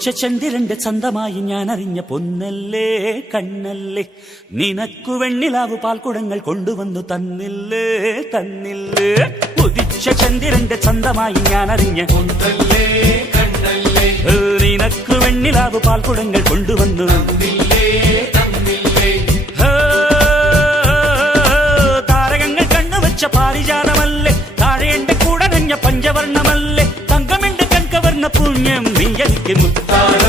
ഉദിച്ച ചന്ദ്രന്റെ ചന്തമായി ഞാൻ അറിഞ്ഞ പൊന്നല്ലേ കണ്ണല്ലേ, നിനക്കു വെണ്ണിലാവ് പാൽക്കുടങ്ങൾ കൊണ്ടുവന്നു തന്നില്ലേ തന്നില്ലേ. ഉദിച്ച ചന്ദ്രന്റെ ചന്തമായി ഞാൻ അറിഞ്ഞ പൊന്നല്ലേ കണ്ണല്ലേ, നിനക്കു വെണ്ണിലാവ് പാൽക്കുടങ്ങൾ കൊണ്ടുവന്നു തന്നില്ലേ തന്നില്ലേ. താരകങ്ങൾ കണ്ണുവച്ച പാരിജാതമല്ലേ, താഴെ എന്റെ കൂടനഞ്ഞ പഞ്ചവർണ്ണമല്ലേ, തങ്കമെന്റെ കൺകവർണ്ണ പുണ്യം നീ എനിക്ക് മുത്തായി